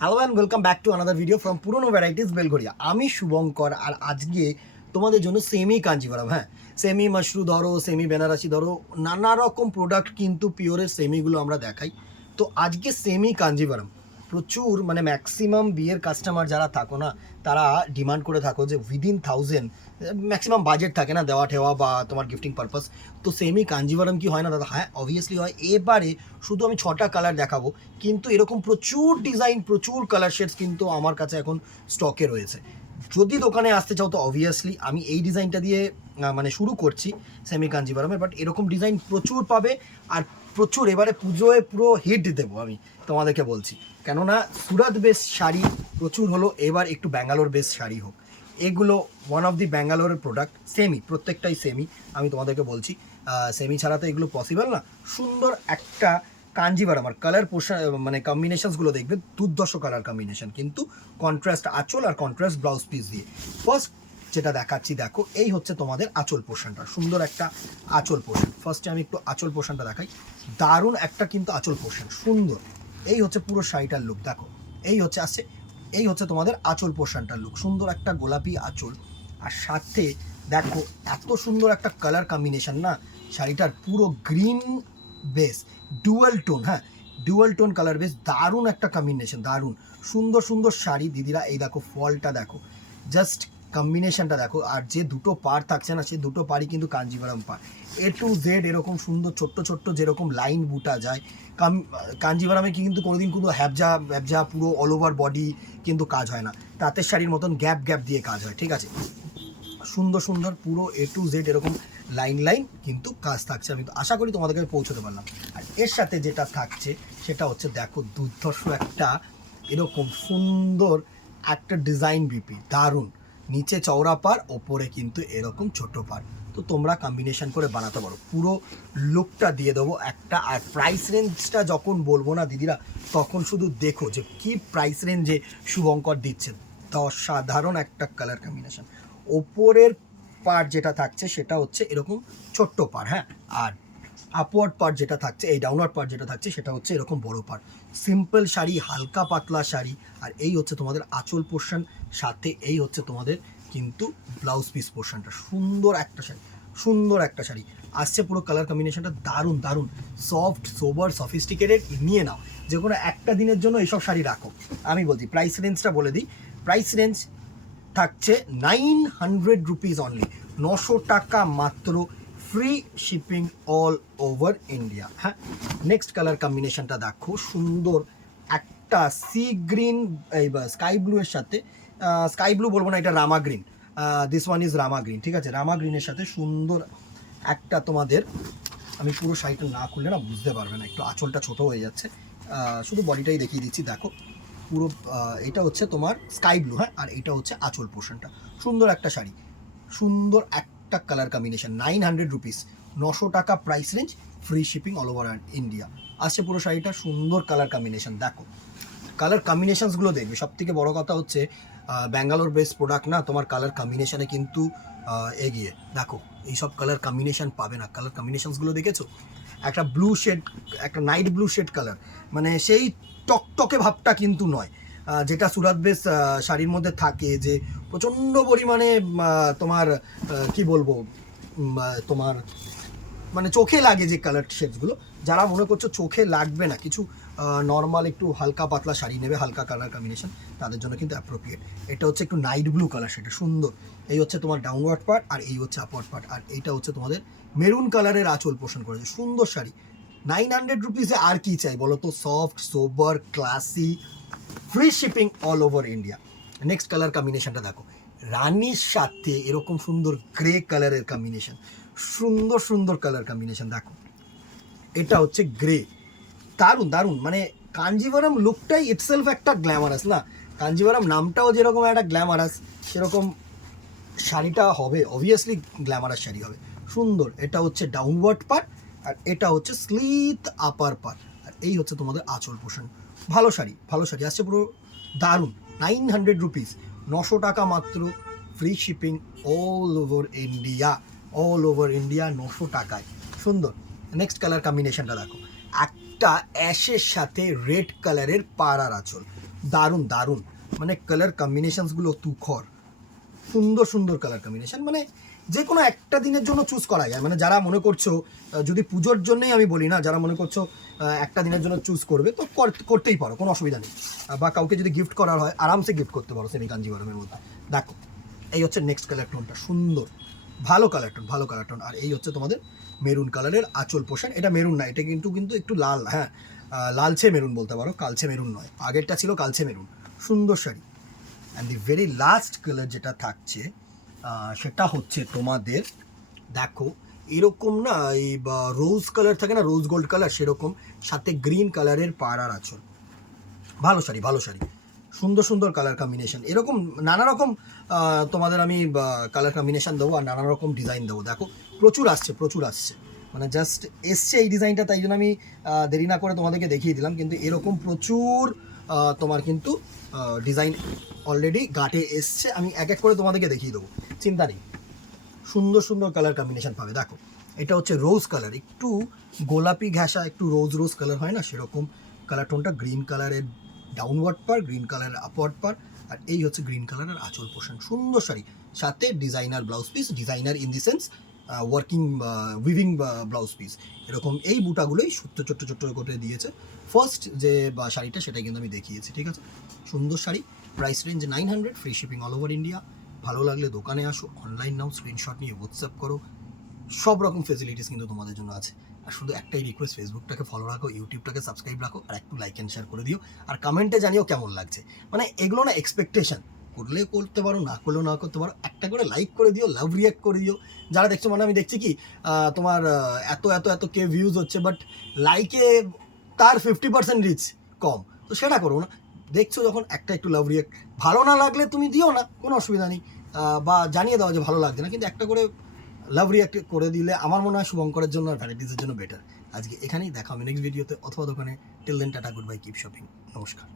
Hello and welcome back to another video from পুরনো varieties Belgharia. আমি শুভঙ্কর, আর আজকে তোমাদের জন্য সেমি কাঞ্জিভারাম, সেমি মাশরু ধরো, সেমি বেনারসি ধরো, নানা রকম প্রোডাক্ট কিন্তু পিওরের সেমিগুলো আমরা দেখাই। তো আজকে সেমি কাঞ্জিভারাম প্রচুর, মানে ম্যাক্সিমাম বিয়ের কাস্টমার যারা থাকো না, তারা ডিমান্ড করে থাকো যে উইদিন 1000 ম্যাক্সিমাম বাজেট থাকে না দেওয়া ঠেওয়া বা তোমার গিফটিং পারপাস। তো সেমি কাঞ্জিভারাম কি হয় না দাদা? হ্যাঁ, অবভিয়াসলি হয়। এবারে শুধু আমি 6টা কালার দেখাবো, কিন্তু এরকম প্রচুর ডিজাইন, প্রচুর কালার শেডস কিন্তু আমার কাছে এখন স্টকে রয়েছে। যদি দোকানে আসতে চাও তো অবভিয়াসলি আমি এই ডিজাইনটা দিয়ে মানে শুরু করছি সেমি কাঞ্জিভারামে, বাট এরকম ডিজাইন প্রচুর পাবে। আর প্রচুর এবারে পুজোয় পুরো হিট দেবো আমি তোমাদেরকে বলছি, কেননা সুরাত বেস শাড়ি প্রচুর হলো, এবার একটু ব্যাঙ্গালোর বেস শাড়ি হোক। এগুলো ওয়ান অফ দি ব্যাঙ্গালোরের প্রোডাক্ট, সেমি, প্রত্যেকটাই সেমি। আমি তোমাদেরকে বলছি সেমি ছাড়া তো এগুলো পসিবল না। সুন্দর একটা কাঞ্জিভারাম আর কালার পোশাক, মানে কম্বিনেশনসগুলো দেখবে দুর্ধর্ষ কালার কম্বিনেশন, কিন্তু কন্ট্রাস্ট আঁচল আর কন্ট্রাস্ট ব্লাউজ পিস দিয়ে। ফার্স্ট যেটা দেখাচ্ছি দেখো, এই হচ্ছে তোমাদের আঁচল পোর্শনটা, সুন্দর একটা আঁচল পোর্শন। ফার্স্টে আমি একটু আঁচল পোর্শনটা দেখাই, দারুণ একটা কিন্তু আঁচল পোর্শন, সুন্দর। এই হচ্ছে পুরো শাড়িটার লুক, দেখো এই হচ্ছে আসছে, এই হচ্ছে তোমাদের আঁচল পোর্শনটার লুক, সুন্দর একটা গোলাপি আঁচল। আর সাথে দেখো এত সুন্দর একটা কালার কম্বিনেশন না শাড়িটার, পুরো green base, dual tone, dual tone colour base, দারুণ একটা কম্বিনেশন, দারুণ সুন্দর সুন্দর শাড়ি দিদিরা। এই দেখো ফলটা দেখো, জাস্ট কম্বিনেশনটা দেখো। আর যে দুটো পার থাকছে না, সেই দুটো পারই কিন্তু কাঞ্জিভারাম পার, এ টু জেড এরকম সুন্দর ছোট্ট ছোট্ট যেরকম লাইন বুটা যায়। কাঞ্জিভারামে কিন্তু কোনোদিন কিন্তু হ্যাবজা হ্যাবজা পুরো অল ওভার বডি কিন্তু কাজ হয় না, তাঁতের শাড়ির মতন গ্যাপ গ্যাপ দিয়ে কাজ হয়, ঠিক আছে। সুন্দর সুন্দর পুরো এ টু জেড এরকম লাইন লাইন কিন্তু কাজ থাকছে। আমি তো আশা করি তোমাদেরকে পৌঁছতে পারলাম। আর এর সাথে যেটা থাকছে সেটা হচ্ছে দেখো দুর্ধর্ষ একটা এরকম সুন্দর একটা ডিজাইন বিপি, দারুণ। নিচে চওড়া পার, ওপরে কিন্তু এরকম ছোট পার। তো তোমরা কম্বিনেশন করে বানাতে পারো, পুরো লুকটা দিয়ে দেবো একটা। আর প্রাইস রেঞ্জটা যখন বলবো না দিদিরা, তখন শুধু দেখো যে কি প্রাইস রেঞ্জে শুভঙ্কর দিচ্ছে। তো অসাধারণ একটা কালার কম্বিনেশন। ওপরের পার্ট যেটা থাকছে সেটা হচ্ছে এরকম ছোট্ট পার, আর আপওয়ার্ড পার্ট যেটা থাকছে, এই ডাউনওয়ার্ড পার্ট যেটা থাকছে সেটা হচ্ছে এরকম বড় পার্ট। সিম্পল শাড়ি, হালকা পাতলা শাড়ি। আর এই হচ্ছে তোমাদের আঁচল পোর্শন, সাথে এই হচ্ছে তোমাদের কিন্তু ব্লাউজ পিস পোর্শনটা। সুন্দর একটা শাড়ি, সুন্দর একটা শাড়ি আসছে, পুরো কালার কম্বিনেশনটা দারুণ দারুণ, সফট সোবার সফিস্টিকেটেড। নিয়ে নাও, যে কোনো একটা দিনের জন্য এইসব শাড়ি রাখো। আমি বলছি প্রাইস রেঞ্জটা বলে দিই, প্রাইস রেঞ্জ থাকছে 900 রুপিস অনলি, 900 টাকা মাত্র, free shipping all over India. Next colour কম্বিনেশনটা দেখো, সুন্দর একটা সি গ্রিন, এই স্কাই ব্লু এর সাথে, স্কাই ব্লু বলবো না, এটা Rama green, this one is Rama green, ঠিক আছে। রামা গ্রিনের সাথে সুন্দর একটা তোমাদের, আমি পুরো শাড়িটা না খুললে না বুঝতে পারবে না, একটু আঁচলটা ছোট হয়ে যাচ্ছে, শুধু বডিটাই দেখিয়ে দিচ্ছি। দেখো পুরো এটা হচ্ছে তোমার স্কাই ব্লু, আর এটা হচ্ছে আঁচল পোর্শনটা। সুন্দর একটা শাড়ি, সুন্দর একটা কালার কম্বিনেশন, 900 রুপিস, 900 টাকা price range, free shipping all over India আসছে পুরো শাড়িটা। সুন্দর কালার কম্বিনেশন, দেখো কালার কম্বিনেশনসগুলো দেখবে। সব থেকে বড়ো কথা হচ্ছে ব্যাঙ্গালোর বেস প্রোডাক্ট না, তোমার কালার কম্বিনেশনে কিন্তু এগিয়ে। দেখো এইসব কালার কম্বিনেশন পাবে না, কালার কম্বিনেশনসগুলো দেখেছো? একটা ব্লু শেড, একটা নাইট ব্লু শেড কালার, মানে সেই টকটকে ভাবটা কিন্তু নয়, যেটা সুরাত বেস শাড়ির মধ্যে থাকে, যে প্রচণ্ড পরিমাণে তোমার কি বলবো, তোমার মানে চোখে লাগে যে কালার শেডসগুলো। যারা মনে করছো চোখে লাগবে না, কিছু নর্মাল একটু হালকা পাতলা শাড়ি নেবে, হালকা কালার কম্বিনেশন, তাদের জন্য কিন্তু অ্যাপ্রোপ্রিয়েট। এটা হচ্ছে একটু নাইট ব্লু কালার, সেটা সুন্দর। এই হচ্ছে তোমার ডাউনওয়ার্ড পার্ট, আর এই হচ্ছে আপওয়ার্ড পার্ট, আর এইটা হচ্ছে তোমাদের মেরুন কালারের আঁচল পোষণ করেছে, সুন্দর শাড়ি। 900 রুপিসে আর কি চাই বলো তো? Soft sober classy, free shipping all over India. Next colour কম্বিনেশনটা দেখো, রানির সাথে এরকম সুন্দর গ্রে কালারের কম্বিনেশন, সুন্দর সুন্দর কালার কম্বিনেশন। দেখো এটা হচ্ছে গ্রে, দারুণ দারুণ, মানে কাঞ্জিভারাম লুকটাই ইটসেলফ একটা গ্ল্যামারাস না? কাঞ্জিভারাম নামটাও যেরকম একটা গ্ল্যামারাস, সেরকম শাড়িটা হবে, অবভিয়াসলি গ্ল্যামারাস শাড়ি হবে। সুন্দর, এটা হচ্ছে ডাউনওয়ার্ড পার্ট, আর এটা হচ্ছে স্লিট আপার পার্ট, আর এই হচ্ছে তোমাদের আঁচল পোষণ। ভালো শাড়ি, ভালো শাড়ি আসছে পুরো, দারুণ। 900 রুপিস, 900 টাকা মাত্র, free shipping all over India, all over India 900 টাকায়। সুন্দর। নেক্সট কালার কম্বিনেশনটা দেখো, একটা অ্যাশের সাথে রেড কালারের পাড়ার আঁচল, দারুণ দারুণ, মানে কালার কম্বিনেশনসগুলো তুখর, সুন্দর সুন্দর কালার কম্বিনেশন, মানে যে কোনো একটা দিনের জন্য চুজ করা যায়। মানে যারা মনে করছো যদি পুজোর জন্যই আমি বলি না, যারা মনে করছো একটা দিনের জন্য চুজ করবে তো করতেই পারো, কোনো অসুবিধা নেই। বা কাউকে যদি গিফট করার হয় আরামসে গিফট করতে পারো সেমি কাঞ্জিভারমের মধ্যে। দেখো এই হচ্ছে নেক্সট কালার টোনটা, সুন্দর ভালো কালার টোন, ভালো কালার টোন। আর এই হচ্ছে তোমাদের মেরুন কালারের আঁচল পোশাক। এটা মেরুন না, এটা কিন্তু কিন্তু একটু লাল, হ্যাঁ লালচে মেরুন বলতে পারো, কালচে মেরুন নয়, আগেরটা ছিল কালচে মেরুন। সুন্দর sari. And the very last colour যেটা থাকছে সেটা হচ্ছে তোমাদের, দেখো এরকম না এই রোজ কালার থাকে না, রোজ গোল্ড কালার, সেরকম সাথে গ্রিন কালারের পাড়ার আঁচল। ভালো শাড়ি, ভালো শাড়ি, সুন্দর সুন্দর কালার কম্বিনেশন। এরকম নানা রকম তোমাদের আমি কালার কম্বিনেশন দেবো আর নানা রকম ডিজাইন দেবো। দেখো প্রচুর আসছে, প্রচুর আসছে, মানে জাস্ট এসছে এই ডিজাইনটা, তাই জন্য আমি দেরি না করে তোমাদেরকে দেখিয়ে দিলাম। কিন্তু এরকম প্রচুর তোমার কিন্তু ডিজাইন অলরেডি ঘাটে এসছে, আমি এক এক করে তোমাদেরকে দেখিয়ে দেবো, চিন্তা নেই। সুন্দর সুন্দর কালার কম্বিনেশন পাবে। দেখো এটা হচ্ছে রোজ কালার, একটু গোলাপি ঘেঁষা, একটু রোজ রোজ কালার হয় না সেরকম কালার টোনটা, গ্রিন কালারের ডাউনওয়ার্ড পার, গ্রিন কালারের আপওয়ার্ড পার, আর এই হচ্ছে গ্রিন কালারের আঁচল পোষণ। সুন্দর শাড়ি, সাথে designer blouse piece, designer in the sense working weaving blouse piece. এরকম এই বুটাগুলোই ছোট্ট ছোট্ট ছোট্ট করে দিয়েছে। ফার্স্ট যে শাড়িটা সেটাই কিন্তু আমি দেখিয়েছি, ঠিক আছে। সুন্দর sari, price range 900, free shipping all over India. ভালো লাগলে দোকানে আসো, অনলাইন নাও, স্ক্রিনশট নিয়ে হোয়াটসঅ্যাপ করো, সব রকম ফেসিলিটিস কিন্তু তোমাদের জন্য আছে। আর শুধু একটাই রিকোয়েস্ট, ফেসবুকটাকে ফলো রাখো, ইউটিউবটাকে সাবস্ক্রাইব রাখো, আর একটু লাইক অ্যান্ড শেয়ার করে দিও, আর কমেন্টে জানিও কেমন লাগছে। মানে এগুলো না এক্সপেকটেশন, করলে করতে পারো, না করলেও না করতে পারো, একটা করে লাইক করে দিও, লাভ রিয়াক্ট করে দিও। যারা দেখছো, মানে আমি দেখছি কি তোমার এত এত এত কে ভিউজ হচ্ছে, বাট লাইকে তার 50% রিচ কম, তো সেটা করো না। দেখছো যখন, একটা একটু লাভ রিয়াক্ট, ভালো না লাগলে তুমি দিও না, কোনো অসুবিধা নেই, বা জানিয়ে দাও যে ভালো লাগছে না, কিন্তু একটা করে লাভ রিয়াক্ট করে দিলে আমার মনে হয় শুভঙ্করের জন্য আর ভ্যারাইটিসের জন্য বেটার। আজকে এখানেই দেখা হবে নেক্সট ভিডিওতে অথবা দোকানে। Till then tata, good bye, keep shopping, নমস্কার।